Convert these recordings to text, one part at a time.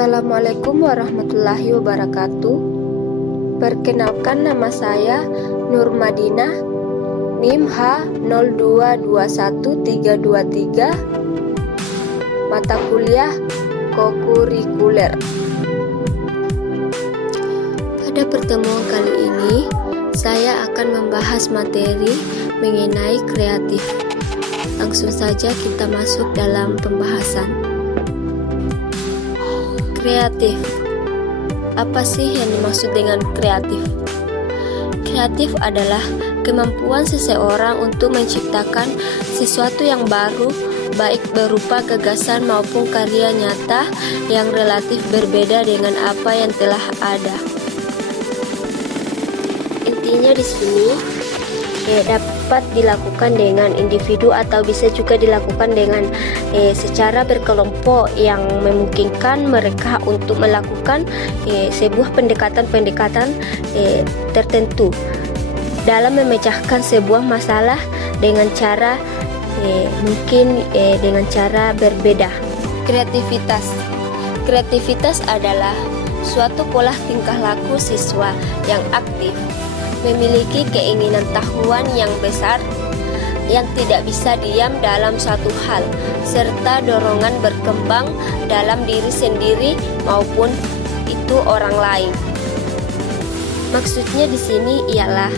Assalamualaikum warahmatullahi wabarakatuh. Perkenalkan, nama saya Nur Madinah, NIM H0221323, mata kuliah kokurikuler. Pada pertemuan kali ini, saya akan membahas materi mengenai kreatif. Langsung saja kita masuk dalam pembahasan. Kreatif. Apa sih yang dimaksud dengan kreatif? Kreatif adalah kemampuan seseorang untuk menciptakan sesuatu yang baru, baik berupa gagasan maupun karya nyata yang relatif berbeda dengan apa yang telah ada. Intinya di sini dapat dilakukan dengan individu atau bisa juga dilakukan dengan secara berkelompok yang memungkinkan mereka untuk melakukan sebuah pendekatan-pendekatan tertentu dalam memecahkan sebuah masalah dengan cara dengan cara berbeda. Kreativitas adalah suatu pola tingkah laku siswa yang aktif, memiliki keinginan tahuan yang besar, yang tidak bisa diam dalam suatu hal, serta dorongan berkembang dalam diri sendiri maupun itu orang lain. Maksudnya di sini ialah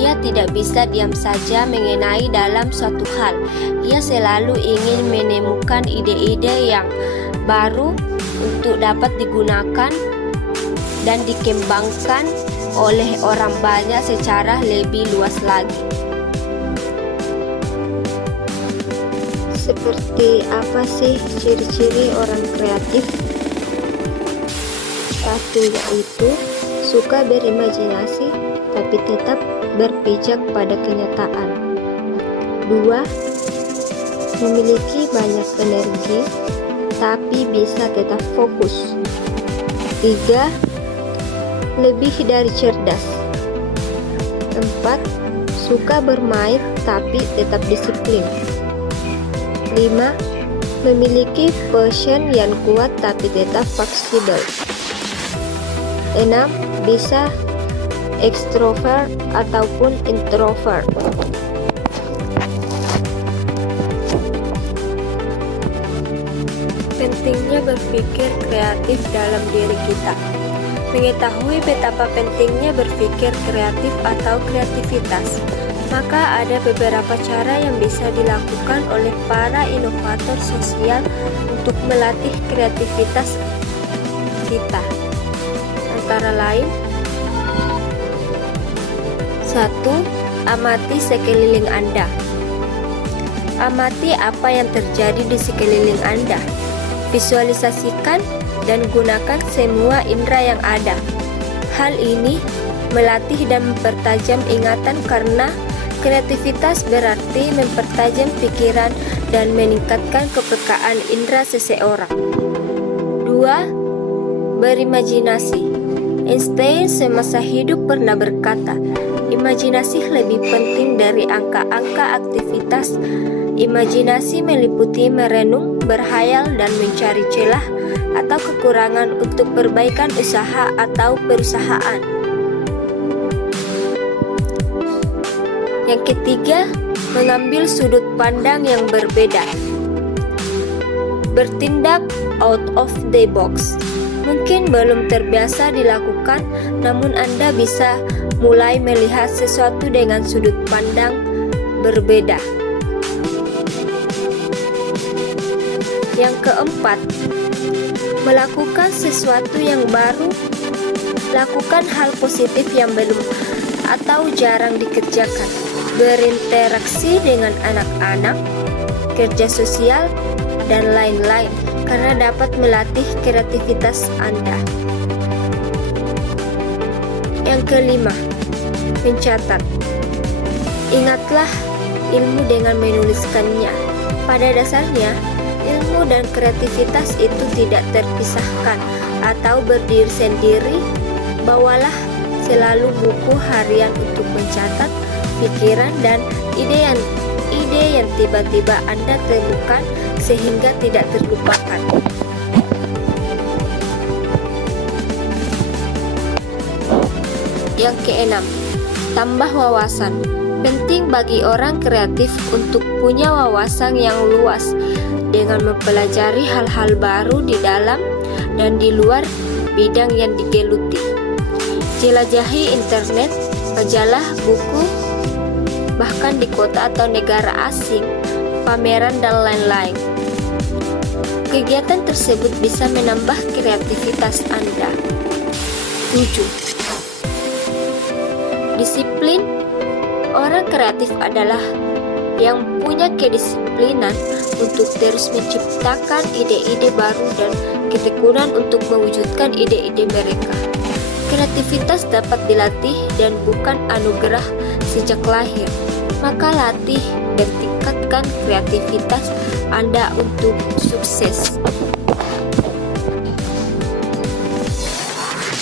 ia tidak bisa diam saja mengenai dalam suatu hal. Ia selalu ingin menemukan ide-ide yang baru untuk dapat digunakan dan dikembangkan oleh orang banyak secara lebih luas lagi. Seperti apa sih ciri-ciri orang kreatif? 1. Yaitu suka berimajinasi tapi tetap berpijak pada kenyataan. 2. Memiliki banyak energi tapi bisa tetap fokus. 3. Lebih dari cerdas. 4. Suka bermain tapi tetap disiplin. 5. Memiliki passion yang kuat tapi tetap fleksibel. 6. Bisa ekstrovert ataupun introvert. Pentingnya berpikir kreatif dalam diri kita. Mengetahui betapa pentingnya berpikir kreatif atau kreativitas, maka ada beberapa cara yang bisa dilakukan oleh para inovator sosial untuk melatih kreativitas kita. Antara lain, 1. Amati sekeliling Anda. Amati apa yang terjadi di sekeliling Anda. Visualisasikan dan gunakan semua indera yang ada. Hal ini melatih dan mempertajam ingatan karena kreativitas berarti mempertajam pikiran dan meningkatkan kepekaan indera seseorang. 2. Berimajinasi. Einstein semasa hidup pernah berkata, imajinasi lebih penting dari angka-angka aktivitas. Imajinasi meliputi merenung, berhayal, dan mencari celah atau kekurangan untuk perbaikan usaha atau perusahaan. Yang ketiga, mengambil sudut pandang yang berbeda. Bertindak out of the box. Mungkin belum terbiasa dilakukan, namun Anda bisa mulai melihat sesuatu dengan sudut pandang berbeda. Yang keempat, melakukan sesuatu yang baru. Lakukan hal positif yang belum atau jarang dikerjakan. Berinteraksi dengan anak-anak, kerja sosial, dan lain-lain, karena dapat melatih kreativitas Anda. Yang kelima, mencatat. Ingatlah ilmu dengan menuliskannya. Pada dasarnya, ilmu dan kreativitas itu tidak terpisahkan atau berdiri sendiri. Bawalah selalu buku harian untuk mencatat pikiran dan ide yang tiba-tiba Anda temukan sehingga tidak terlupakan. Yang keenam, tambah wawasan. Penting bagi orang kreatif untuk punya wawasan yang luas dengan mempelajari hal-hal baru di dalam dan di luar bidang yang digeluti. Jelajahi internet, majalah, buku, bahkan di kota atau negara asing, pameran, dan lain-lain. Kegiatan tersebut bisa menambah kreativitas Anda. 7. Disiplin. Orang kreatif adalah yang punya kedisiplinan untuk terus menciptakan ide-ide baru dan ketekunan untuk mewujudkan ide-ide mereka. Kreativitas dapat dilatih dan bukan anugerah sejak lahir. Maka latih dan tingkatkan kreativitas Anda untuk sukses.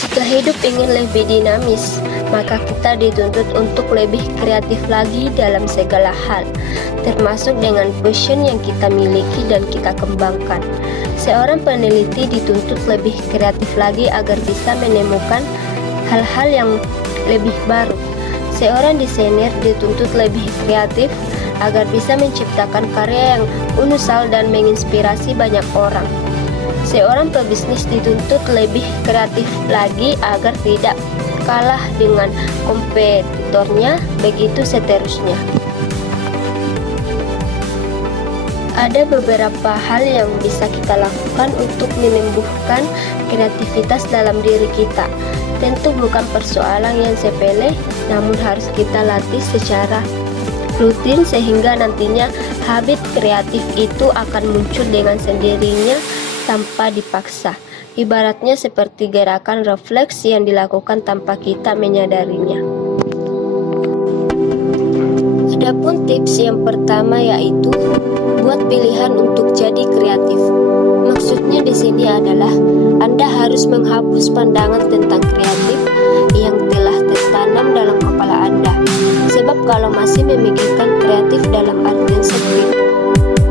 Jika hidup ingin lebih dinamis, maka kita dituntut untuk lebih kreatif lagi dalam segala hal, termasuk dengan passion yang kita miliki dan kita kembangkan. Seorang peneliti dituntut lebih kreatif lagi agar bisa menemukan hal-hal yang lebih baru. Seorang desainer dituntut lebih kreatif agar bisa menciptakan karya yang unikal dan menginspirasi banyak orang. Seorang pebisnis dituntut lebih kreatif lagi agar tidak kalah dengan kompetitornya, begitu seterusnya. Ada beberapa hal yang bisa kita lakukan untuk menumbuhkan kreativitas dalam diri kita. Tentu bukan persoalan yang sepele, namun harus kita latih secara rutin sehingga nantinya habit kreatif itu akan muncul dengan sendirinya tanpa dipaksa. Ibaratnya seperti gerakan refleks yang dilakukan tanpa kita menyadarinya. Adapun tips yang pertama yaitu buat pilihan untuk jadi kreatif. Maksudnya di sini adalah Anda harus menghapus pandangan tentang kreatif yang telah tertanam dalam kepala Anda. Sebab kalau masih memikirkan kreatif dalam artian sempit,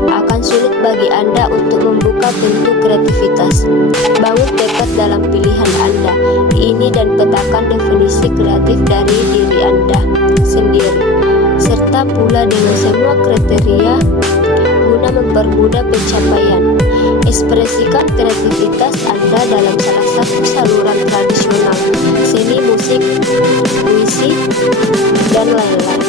akan sulit bagi Anda untuk membuka pintu kreativitas. Bangun tekad dalam pilihan Anda ini dan petakan definisi kreatif dari diri Anda sendiri, serta pula dengan semua kriteria guna mempermudah pencapaian. Ekspresikan kreativitas Anda dalam salah satu saluran tradisional, seni, musik, puisi, dan lain-lain.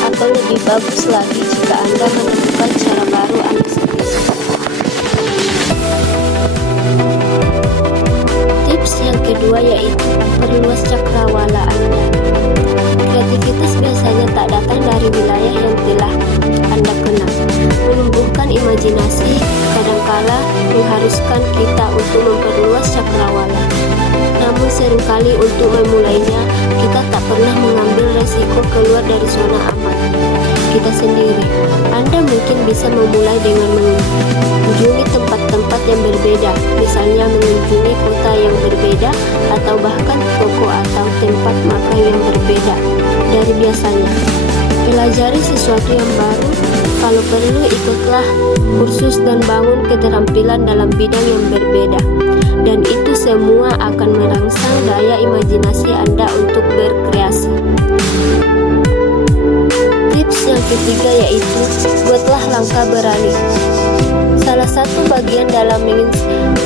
Atau lebih bagus lagi jika Anda menemukan cara baru Anda sendiri. Tips yang kedua yaitu perluas cakrawala Anda. Kreativitas biasanya tak datang dari wilayah yang telah Anda kenal. Menumbuhkan imajinasi kadangkala mengharuskan kita untuk memperluas cakrawala. Namun seringkali untuk memulainya, kita tak pernah mengambil resiko keluar dari zona aman kita sendiri. Anda mungkin bisa memulai dengan mengunjungi tempat-tempat yang berbeda, misalnya mengunjungi kota yang berbeda, atau bahkan toko atau tempat makan yang berbeda dari biasanya. Pelajari sesuatu yang baru, kalau perlu ikutlah kursus dan bangun keterampilan dalam bidang yang berbeda. Dan itu semua akan merangsang daya imajinasi Anda untuk berkreasi. Tips yang ketiga yaitu buatlah langkah berani. Salah satu bagian dalam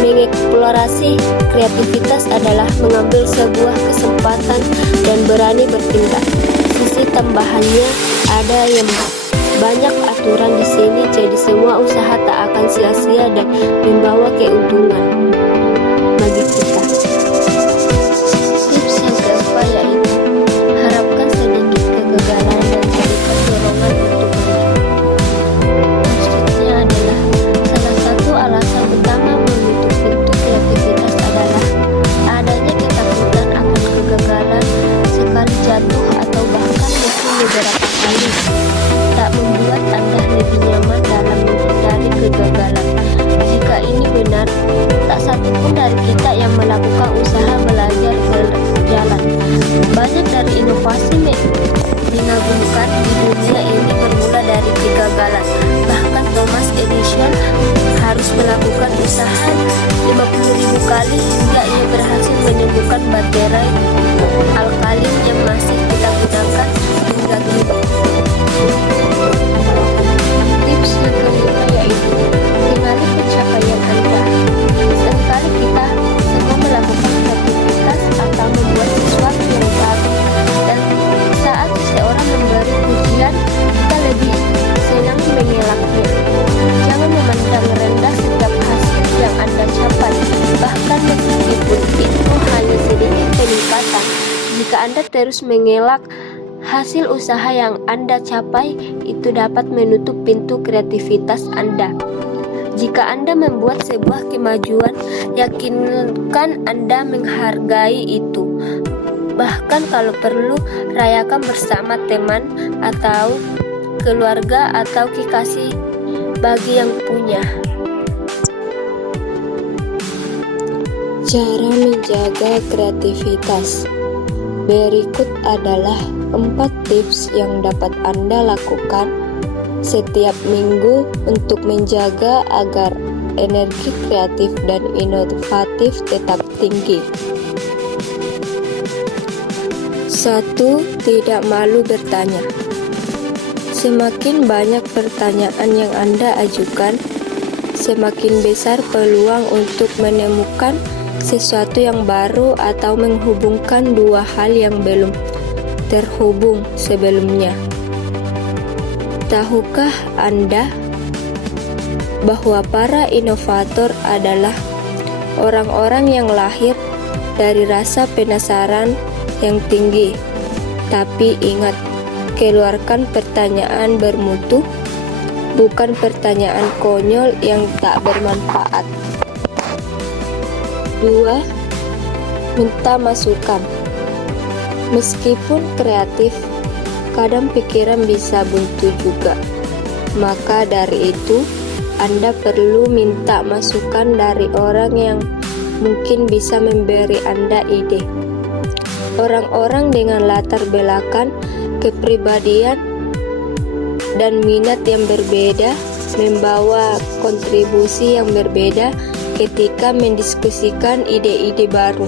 mengeksplorasi kreativitas adalah mengambil sebuah kesempatan dan berani bertindak. Sisi tambahannya ada yang banyak aturan di sini, jadi semua usaha tak akan sia-sia dan membawa keuntungan bagi kita. Tips yang keempat yaitu harapkan sedikit kegagalan dan jadikan dorongan untuk maju. Maksudnya adalah salah satu alasan utama menutup pintu kreativitas adalah adanya ketakutan akan kegagalan. Sekali jatuh atau bahkan mungkin beberapa kali tak membuat Anda lebih nyaman dalam menghindari kegagalan. Jika ini benar, tak satupun dari kita yang melakukan usaha belajar berjalan. Banyak dari inovasi mengagumkan di dunia ini bermula dari kegagalan. Bahkan Thomas Edison harus melakukan usaha 50.000 kali hingga ia berhasil menemukan baterai alkalin yang terus mengelak, hasil usaha yang Anda capai itu dapat menutup pintu kreativitas Anda. Jika Anda membuat sebuah kemajuan, yakinkan Anda menghargai itu. Bahkan kalau perlu, rayakan bersama teman atau keluarga atau kekasih bagi yang punya. Cara menjaga kreativitas. Berikut adalah 4 tips yang dapat Anda lakukan setiap minggu untuk menjaga agar energi kreatif dan inovatif tetap tinggi. 1. Tidak malu bertanya. Semakin banyak pertanyaan yang Anda ajukan, semakin besar peluang untuk menemukan sesuatu yang baru atau menghubungkan dua hal yang belum terhubung sebelumnya. Tahukah Anda bahwa para inovator adalah orang-orang yang lahir dari rasa penasaran yang tinggi? Tapi ingat, keluarkan pertanyaan bermutu, bukan pertanyaan konyol yang tak bermanfaat. 2. Minta masukan. Meskipun kreatif, kadang pikiran bisa buntu juga. Maka dari itu, Anda perlu minta masukan dari orang yang mungkin bisa memberi Anda ide. Orang-orang dengan latar belakang, kepribadian, dan minat yang berbeda membawa kontribusi yang berbeda ketika mendiskusikan ide-ide baru.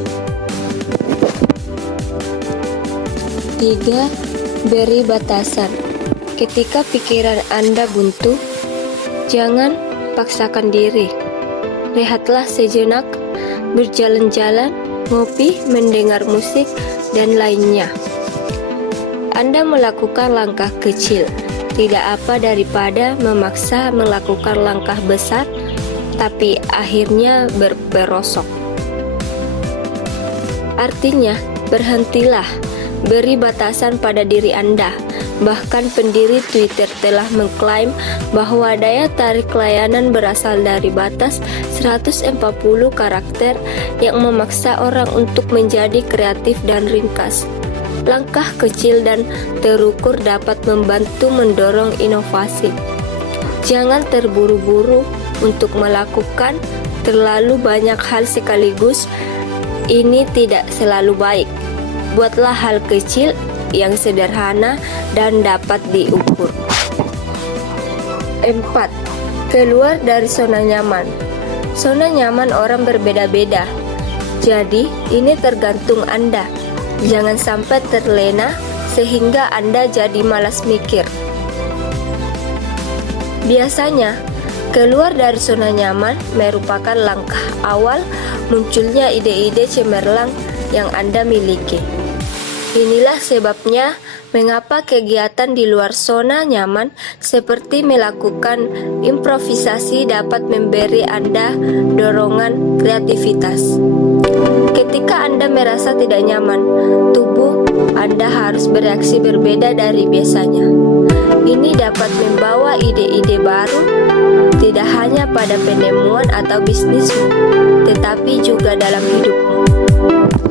3. Beri batasan. Ketika pikiran Anda buntu, jangan paksakan diri. Rehatlah sejenak, berjalan-jalan, ngopi, mendengar musik, dan lainnya. Anda melakukan langkah kecil. Tidak apa daripada memaksa melakukan langkah besar, tapi akhirnya berperosok. Artinya, berhentilah. Beri batasan pada diri Anda. Bahkan pendiri Twitter telah mengklaim bahwa daya tarik layanan berasal dari batas 140 karakter yang memaksa orang untuk menjadi kreatif dan ringkas. Langkah kecil dan terukur dapat membantu mendorong inovasi. Jangan terburu-buru untuk melakukan terlalu banyak hal sekaligus. Ini tidak selalu baik. Buatlah hal kecil yang sederhana dan dapat diukur. 4. Keluar dari zona nyaman. Zona nyaman orang berbeda-beda. Jadi, ini tergantung Anda. Jangan sampai terlena sehingga Anda jadi malas mikir. Biasanya, keluar dari zona nyaman merupakan langkah awal munculnya ide-ide cemerlang yang Anda miliki. Inilah sebabnya mengapa kegiatan di luar zona nyaman seperti melakukan improvisasi dapat memberi Anda dorongan kreativitas. Ketika Anda merasa tidak nyaman, tubuh Anda harus bereaksi berbeda dari biasanya. Ini dapat membawa ide-ide baru, tidak hanya pada penemuan atau bisnismu, tetapi juga dalam hidupmu.